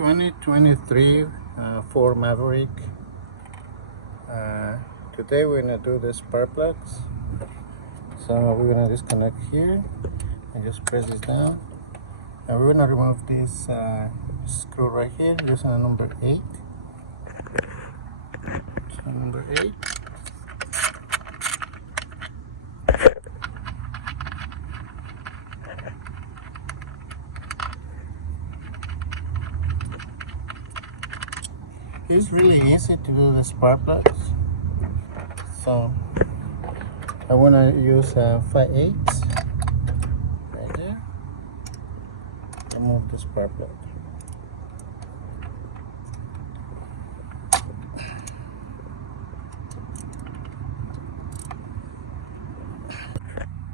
2023 Ford Maverick. Today we're gonna do the spark plugs. So we're gonna disconnect here and just press this down, and we're gonna remove this screw right here using a number 8. So number 8. It's really easy to do the spark plugs. So I want to use 5/8 right there. Remove the spark plug.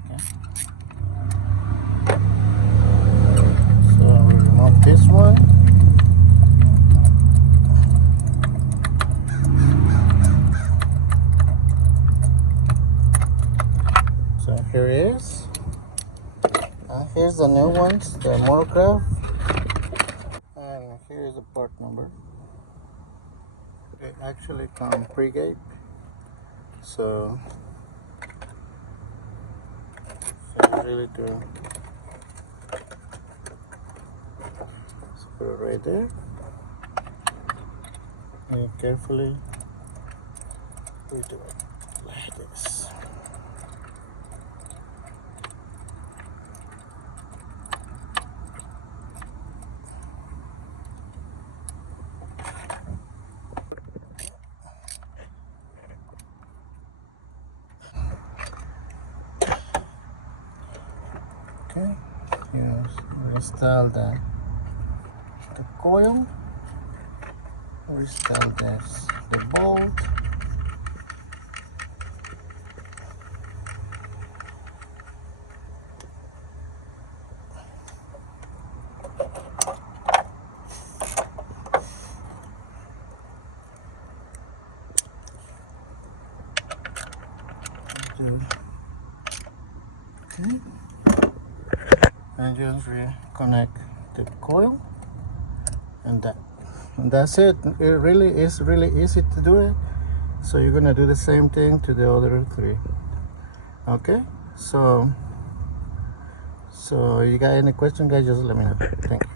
Okay. So we remove this one. So here it is. Here's the new ones, the monograph, and here's the part number. They actually come pre-gate, so you really do. So put it right there, and carefully we do it like this. Okay, yes, install the coil, install the bolt, okay, and just reconnect the coil, and that's it. It really is really easy to do it. So you're gonna do the same thing to the other 3. Okay, so you got any question, guys, just let me know. Thank you.